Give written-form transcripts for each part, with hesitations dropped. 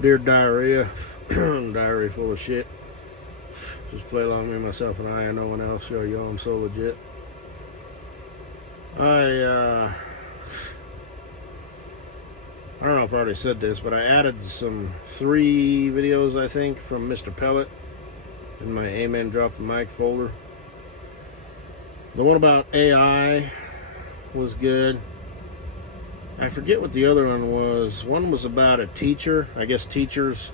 Beard diarrhea. Diarrhea full of shit. Just play along with me, myself, and I, and no one else. Yo, I'm so legit. I don't know if I already said this, but I added some 3 videos, I think, from Mr. Pellet in my Amen Drop the Mic folder. The one about AI was good. I forget what the other one was. One was about a teacher. I guess teachers,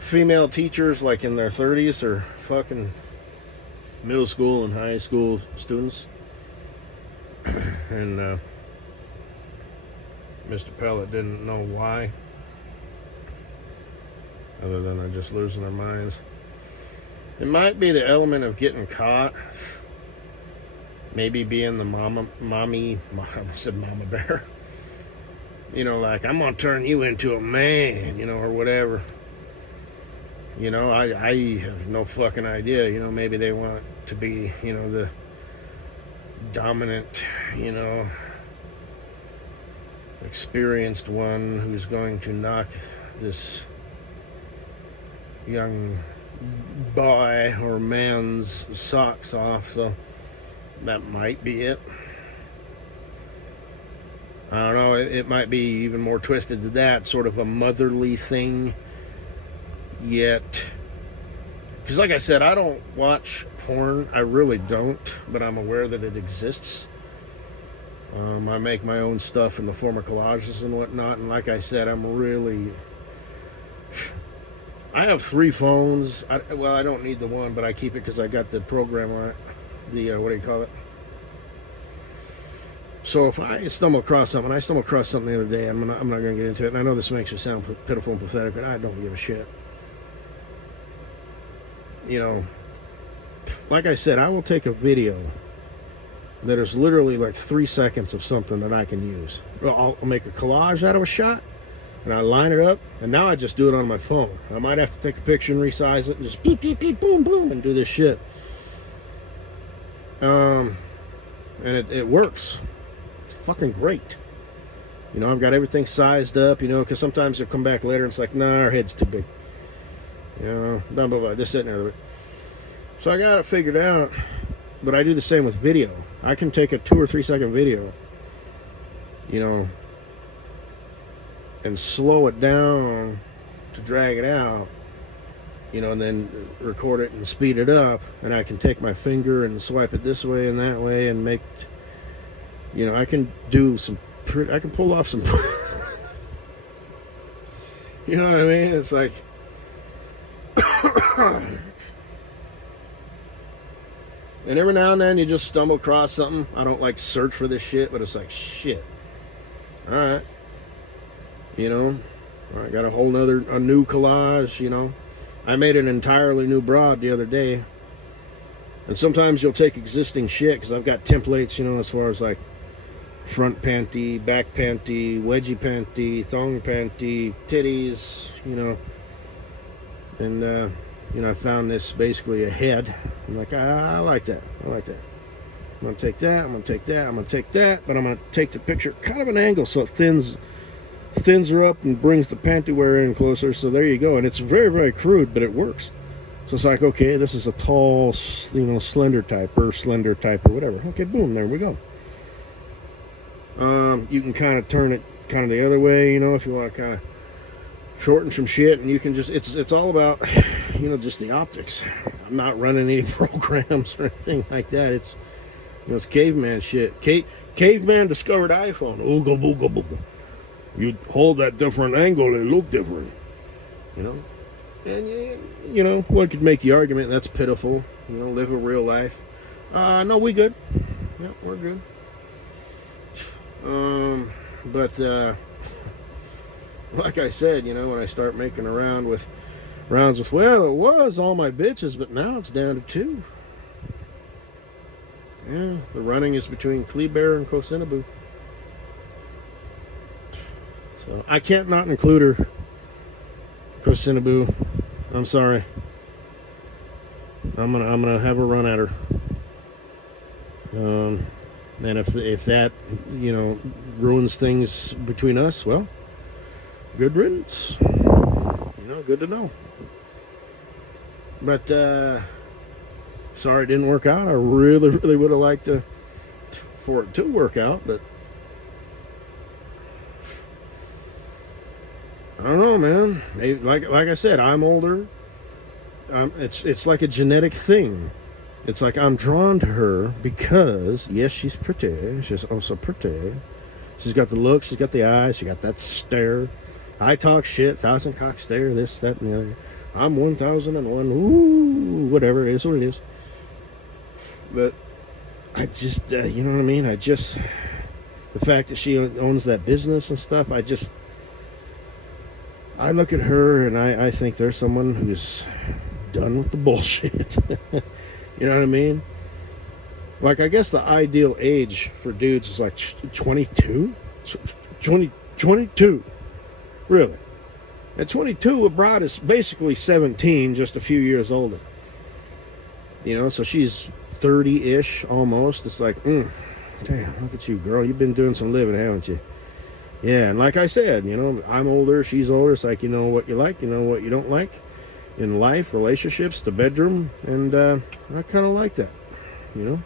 female teachers like in their 30s or fucking middle school and high school students. And Mr. Pellet didn't know why, other than they're just losing their minds. It might be the element of getting caught. Maybe being the mommy, I said mama bear. You know, like, I'm gonna turn you into a man, you know, or whatever. You know, I have no fucking idea. You know, maybe they want to be, you know, the dominant, you know, experienced one who's going to knock this young boy or man's socks off. So that might be it. I don't know, it might be even more twisted than that, sort of a motherly thing. Yet, because like I said, I don't watch porn, I really don't, but I'm aware that it exists. I make my own stuff in the form of collages and whatnot, and like I said, I have 3 phones. Well, I don't need the one, but I keep it because I got the program on it. The, what do you call it? So if I stumble across something, the other day, I'm not going to get into it, and I know this makes you sound pitiful and pathetic, but I don't give a shit. You know, like I said, I will take a video that is literally like 3 seconds of something that I can use. I'll make a collage out of a shot, and I line it up, and now I just do it on my phone. I might have to take a picture and resize it and just beep, beep, beep, boom, boom, and do this shit. And it works. It's fucking great. You know, I've got everything sized up, you know, because sometimes they'll come back later and it's like, nah, our head's too big. You know, blah, blah, blah, this, that, and the other. So I got it figured out, but I do the same with video. I can take a 2 or 3 second video, you know, and slow it down to drag it out, you know, and then record it and speed it up, and I can take my finger and swipe it this way and that way and make, you know, I can do some, I can pull off some, you know what I mean? It's like, and every now and then you just stumble across something. I don't like search for this shit, but it's like, shit, alright, you know, I got a new collage, you know. I made an entirely new broad the other day. And sometimes you'll take existing shit, because I've got templates, you know, as far as like front panty, back panty, wedgie panty, thong panty, titties, you know. And, you know, I found this basically a head. I'm like, I like that. I like that. I'm going to take that. I'm going to take that. I'm going to take that. But I'm going to take the picture kind of an angle so it thins her up and brings the panty wear in closer. So there you go. And it's very, very crude, but it works. So it's like, okay, this is a tall, you know, slender type or whatever. Okay, boom, there we go. You can kind of turn it kind of the other way, you know, if you want to kind of shorten some shit, and you can just, it's all about, you know, just the optics. I'm not running any programs or anything like that. It's, you know, it's caveman shit. Caveman discovered iPhone. Ooga booga booga. You hold that different angle, it look different, you know. And you know, one could make the argument that's pitiful, you know, live a real life. No, we good. Yeah, we're good. But like I said, you know, when I start making rounds with, well, it was all my bitches, but now it's down to 2. Yeah, the running is between Kleber and Kosinaboo. So I can't not include her, Kosinaboo. I'm sorry. I'm gonna have a run at her. And if that, you know, ruins things between us, well, good riddance. good to know. But sorry it didn't work out. I really, really would have liked for it to work out, but I don't know, man. Like I said, I'm older. It's like a genetic thing. It's like I'm drawn to her because, yes, she's pretty. She's also pretty. She's got the look. She's got the eyes. She got that stare. I talk shit. Thousand cock stare. This, that, and the other. I'm 1001. Ooh, whatever it is, what it is. But I just, you know what I mean? The fact that she owns that business and stuff, I look at her and I think there's someone who's done with the bullshit. You know what I mean? Like, I guess the ideal age for dudes is like 22? 22. Really. At 22, a broad is basically 17, just a few years older. You know, so she's 30-ish almost. It's like, damn, look at you, girl. You've been doing some living, haven't you? Yeah, and like I said, you know, I'm older, she's older. It's like, you know what you like, you know what you don't like in life, relationships, the bedroom, and I kind of like that, you know.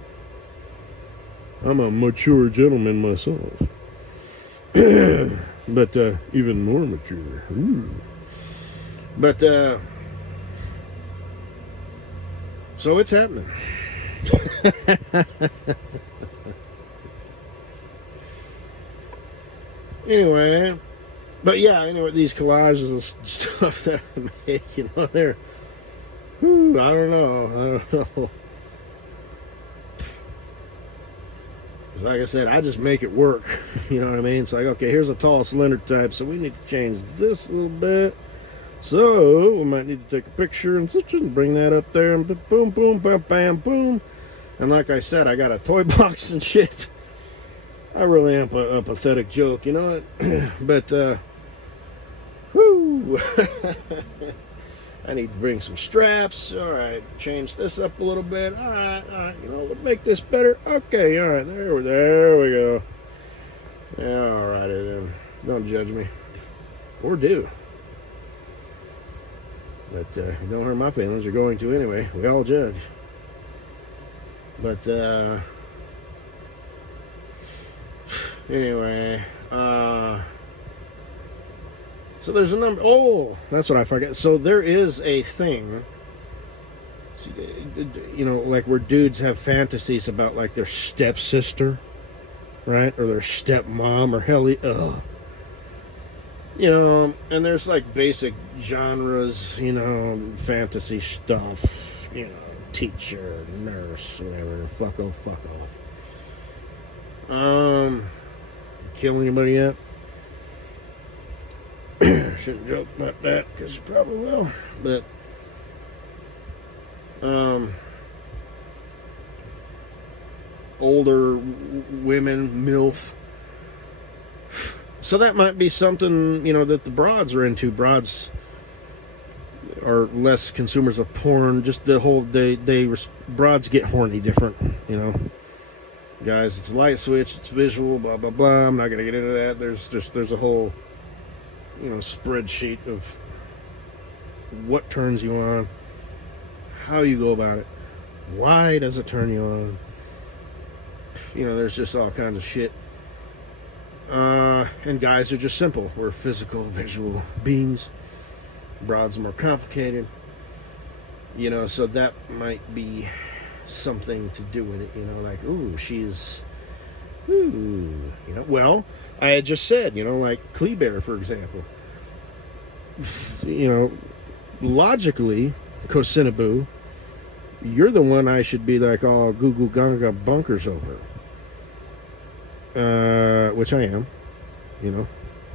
I'm a mature gentleman myself. But even more mature. Ooh. But so it's happening. Anyway, but yeah, these collages and stuff that I make, you know, they're, I don't know. Like I said, I just make it work. You know what I mean? It's like, okay, here's a tall, slender type, so we need to change this a little bit. So we might need to take a picture and bring that up there, and boom, boom, bam, bam, boom. And like I said, I got a toy box and shit. I really am a pathetic joke, you know what? But whoo. I need to bring some straps. All right, change this up a little bit. All right, you know, make this better. Okay, all right, there we go. Yeah, all right then. Don't judge me, or do. But don't hurt my feelings. You're going to anyway. We all judge. But anyway, so there's a number. Oh, that's what I forgot. So there is a thing, you know, like where dudes have fantasies about like their stepsister, right, or their stepmom, or hell, you know, and there's like basic genres, you know, fantasy stuff, you know, teacher, nurse, whatever. Fuck off. Kill anybody yet? Shouldn't joke about that because you probably will. But older women, MILF. So that might be something, you know, that the broads are into. Broads are less consumers of porn. Just the whole broads get horny different, you know. Guys, it's a light switch, it's visual, blah blah blah. I'm not gonna get into that. There's a whole, you know, spreadsheet of what turns you on, how you go about it, why does it turn you on. You know, there's just all kinds of shit. And guys are just simple. We're physical, visual beings. Broads are more complicated. You know, so that might be something to do with it. You know, like, ooh, she's, ooh, you know. Well, I had just said, you know, like Kleber, for example. You know, logically, Kosinabu, you're the one I should be like all goo goo gaga bunkers over. Which I am, you know.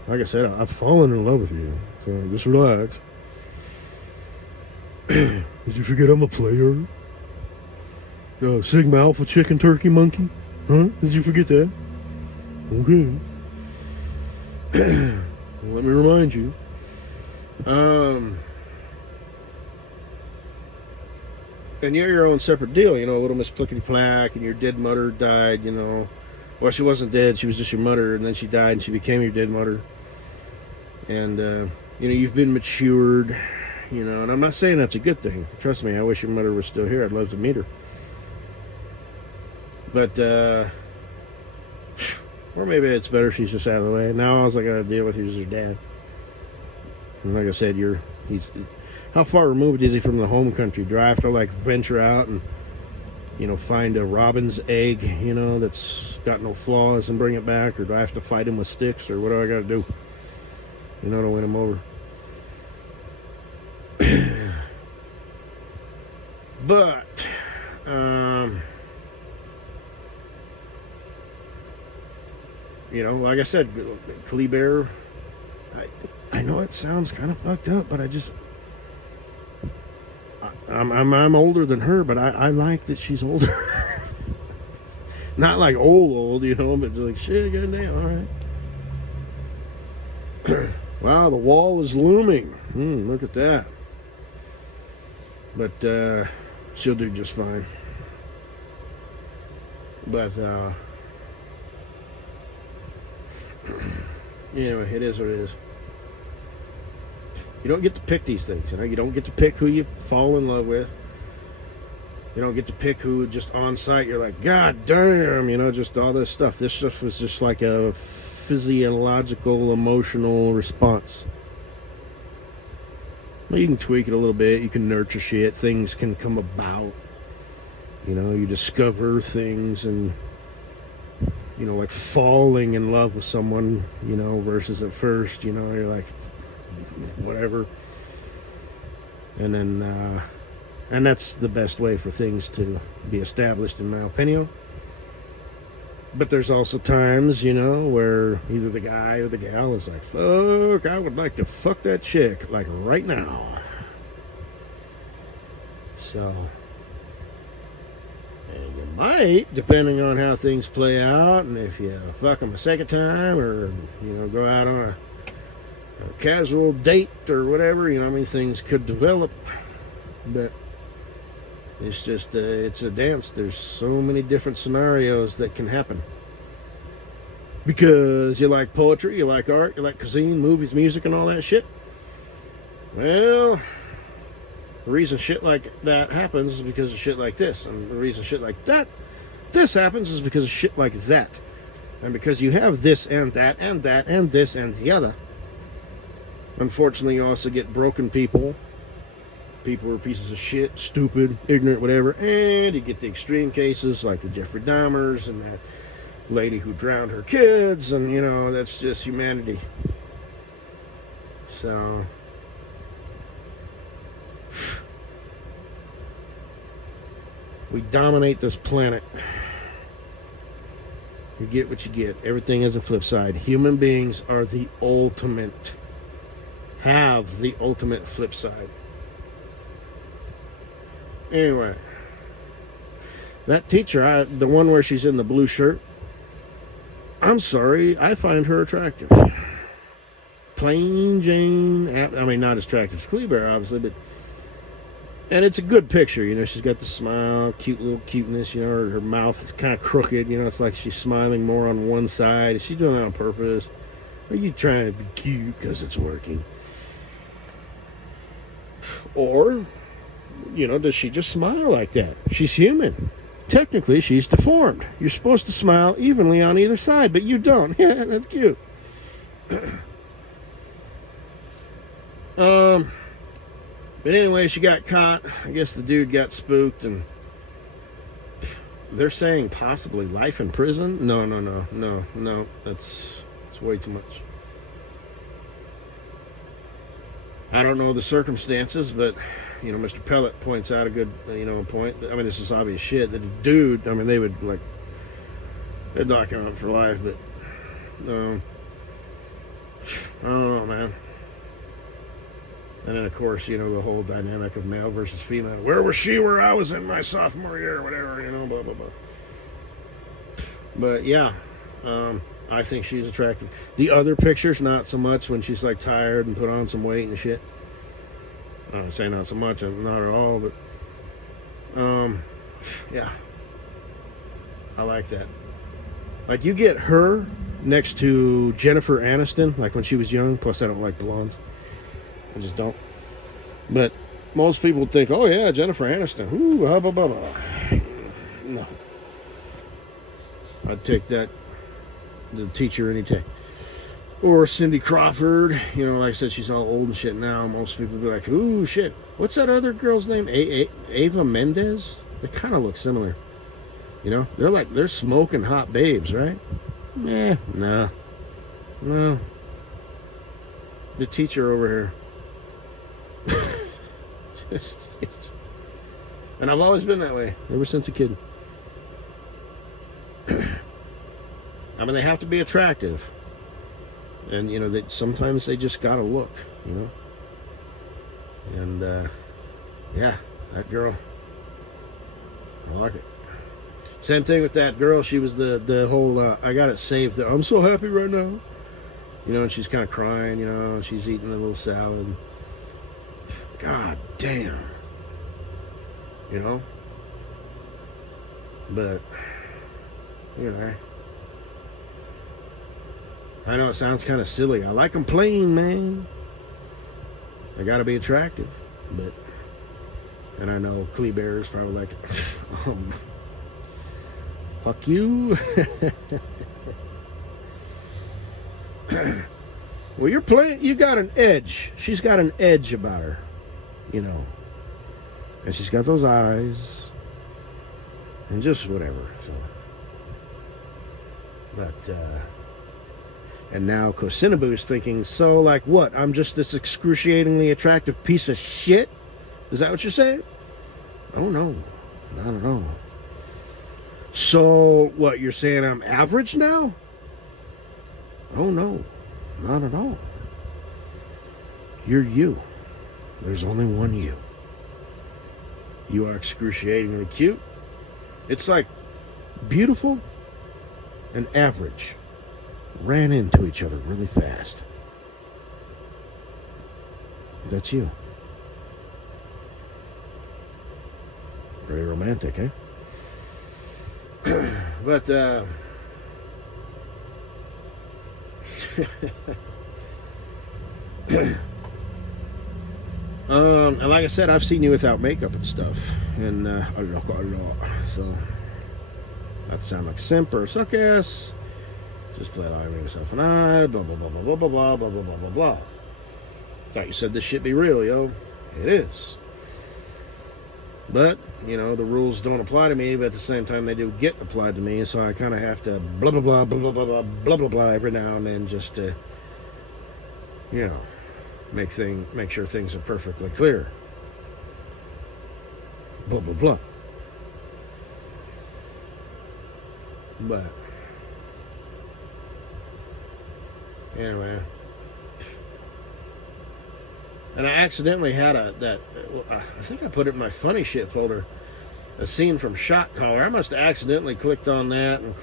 Like I said, I've fallen in love with you, so just relax. Did you forget I'm a player? Sigma Alpha Chicken Turkey Monkey? Huh? Did you forget that? Okay. Well, let me remind you. And you're your own separate deal, you know, Little Miss Plickety Plack, and your dead mother died, you know. Well, she wasn't dead, she was just your mother, and then she died and she became your dead mother. And you've been matured, and I'm not saying that's a good thing. Trust me, I wish your mother was still here. I'd love to meet her. But, or maybe it's better she's just out of the way. Now all I got to deal with is your dad. And like I said, how far removed is he from the home country? Do I have to venture out and, find a robin's egg, that's got no flaws and bring it back? Or do I have to fight him with sticks? Or what do I got to do, to win him over? But, like I said, Kleber, I know it sounds kind of fucked up, but I'm older than her, but I like that she's older. Not like old, but just shit, goddamn, all right. Wow, the wall is looming. Look at that. But she'll do just fine. But anyway, it is what it is. You don't get to pick these things, you don't get to pick who you fall in love with. You don't get to pick who just on sight you're like, God damn, just all this stuff. This stuff was just like a physiological, emotional response. Well, you can tweak it a little bit, you can nurture shit, things can come about. You discover things, and like falling in love with someone, versus at first, you're like, whatever. And then, and that's the best way for things to be established, in my opinion. But there's also times, where either the guy or the gal is like, fuck, I would like to fuck that chick, like right now. So, and you might, depending on how things play out, and if you fuck them a second time, or, go out on a casual date or whatever, things could develop. But it's just, it's a dance. There's so many different scenarios that can happen. Because you like poetry, you like art, you like cuisine, movies, music, and all that shit. Well, the reason shit like that happens is because of shit like this. And the reason shit like this happens is because of shit like that. And because you have this and that and that and this and the other. Unfortunately, you also get broken people. People are pieces of shit, stupid, ignorant, whatever. And you get the extreme cases like the Jeffrey Dahmers and that lady who drowned her kids. And, that's just humanity. So, we dominate this planet. You get what you get. Everything has a flip side. Human beings are the ultimate. Have the ultimate flip side. Anyway, that teacher, the one where she's in the blue shirt, I'm sorry, I find her attractive. Plain Jane, not as attractive as Kleber, obviously, but, and it's a good picture, she's got the smile, cute little cuteness, her mouth is kind of crooked, it's like she's smiling more on one side. Is she doing it on purpose? Or are you trying to be cute because it's working? Or, does she just smile like that? She's human. Technically, she's deformed. You're supposed to smile evenly on either side, but you don't. Yeah, that's cute. But anyway, she got caught. I guess the dude got spooked, and they're saying possibly life in prison. No. That's way too much. I don't know the circumstances, but Mr. Pellet points out a good point. This is obvious shit. The dude, they would they'd knock him out for life, but I don't know, man. And then of course, the whole dynamic of male versus female. Where was she where I was in my sophomore year or whatever, blah blah blah. But yeah, I think she's attractive. The other pictures, not so much, when she's tired and put on some weight and shit. I don't say not so much, not at all, but yeah, I like that. You get her next to Jennifer Aniston, when she was young. Plus, I don't like blondes. I just don't. But most people think, oh yeah, Jennifer Aniston. Ooh, blah, blah, blah, blah. No. I'd take that, the teacher any day. Or Cindy Crawford. You know, like I said, she's all old and shit now. Most people be like, ooh, shit. What's that other girl's name? Ava Mendes? They kind of look similar. You know, they're smoking hot babes, right? Nah. No. The teacher over here. And I've always been that way, ever since a kid. I mean, they have to be attractive. And, you know, sometimes they just gotta look, you know? And, yeah, that girl, I like it. Same thing with that girl. She was the whole, I got it saved. I'm so happy right now. You know, and she's kind of crying, you know, and she's eating a little salad. God damn. You know? But, you know, I know it sounds kind of silly. I like them plain, man. They gotta be attractive. But, and I know Kleber's probably like, fuck you. Well, you got an edge. She's got an edge about her, you know. And she's got those eyes. And just whatever, so. But, and now Kosinabu's thinking, so like what? I'm just this excruciatingly attractive piece of shit? Is that what you're saying? Oh no, not at all. So what, you're saying I'm average now? Oh no, not at all. You're you. There's only one you. You are excruciatingly cute. It's like beautiful and average ran into each other really fast. That's you. Very romantic, eh? But, and like I said, I've seen you without makeup and stuff, and a lot. So that sound like simp or suck ass. Just flat eye yourself and I. Blah blah blah blah blah blah blah blah blah blah blah. Thought you said this shit be real, yo. It is. But you know the rules don't apply to me, but at the same time they do get applied to me, so I kind of have to blah blah blah blah blah blah blah blah blah blah every now and then just to, you know, make sure things are perfectly clear. Blah blah blah. But anyway, and I accidentally had I think I put it in my funny shit folder, a scene from Shot Caller. I must have accidentally clicked on that, and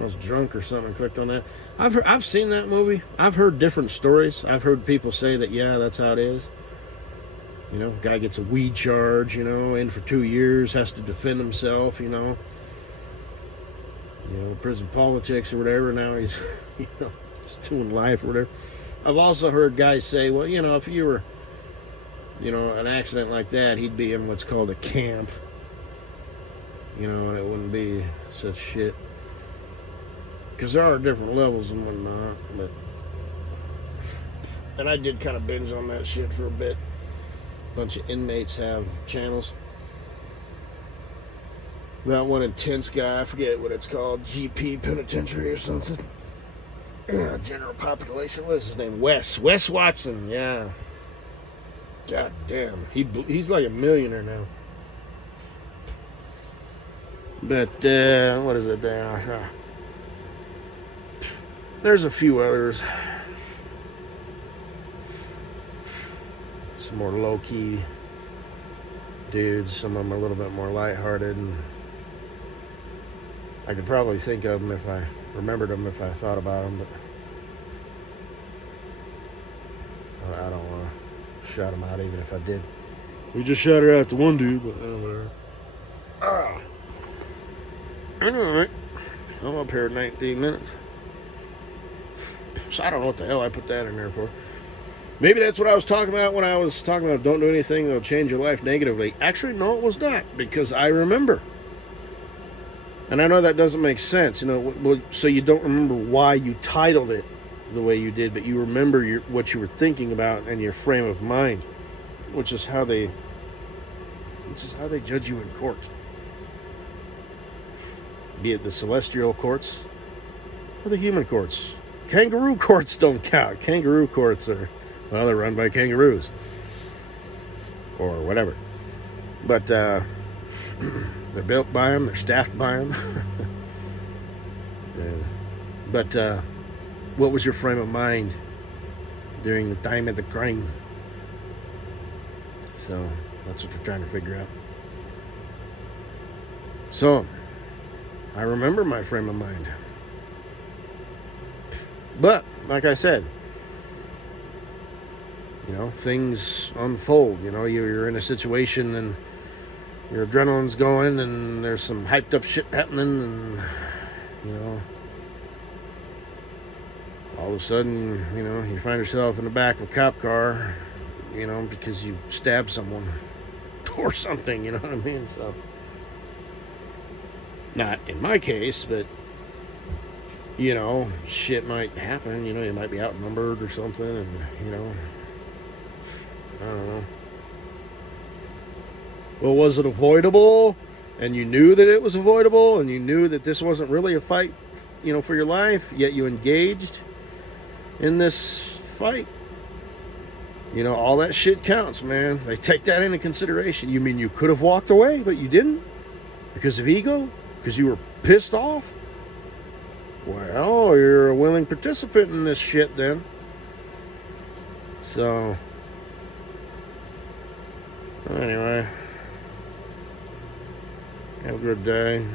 I was drunk or something and clicked on that. I've seen that movie. I've heard different stories. I've heard people say that, yeah, that's how it is. You know, guy gets a weed charge, you know, in for 2 years, has to defend himself, you know, prison politics or whatever. Now he's, you know, just doing life or whatever. I've also heard guys say, well, you know, if you were, you know, an accident like that, he'd be in what's called a camp, you know, and it wouldn't be such shit. Because there are different levels and whatnot, but, and I did kind of binge on that shit for a bit. A bunch of inmates have channels. That one intense guy, I forget what it's called, GP Penitentiary or something. General population, what is his name? Wes Watson, yeah. God damn, he's like a millionaire now. But what is it there? There's a few others. Some more low-key dudes. Some of them are a little bit more lighthearted, and I could probably think of them if I remembered them, if I thought about them, but I don't want to shout them out even if I did. We just shouted out to one dude, but whatever. Alright, I'm up here 19 minutes. So I don't know what the hell I put that in there for. Maybe that's what I was talking about when I was talking about don't do anything that'll change your life negatively. Actually, no, it was not, because I remember. And I know that doesn't make sense, so you don't remember why you titled it the way you did, but you remember what you were thinking about and your frame of mind, which is how they judge you in court. Be it the celestial courts or the human courts. Kangaroo courts don't count. Kangaroo courts are, well, they're run by kangaroos. Or whatever. But they're built by them, they're staffed by them. But what was your frame of mind during the time of the crime? So that's what you're trying to figure out. So I remember my frame of mind. But, like I said, things unfold. You're in a situation and your adrenaline's going and there's some hyped up shit happening, and, all of a sudden, you find yourself in the back of a cop car, because you stabbed someone or something, you know what I mean? So, not in my case, but shit might happen. You might be outnumbered or something, and I don't know. Well, was it avoidable? And you knew that it was avoidable, and you knew that this wasn't really a fight, for your life, yet you engaged in this fight. All that shit counts, man. They take that into consideration. You mean you could have walked away, but you didn't? Because of ego? Because you were pissed off? Well, you're a willing participant in this shit then. So, anyway, have a good day.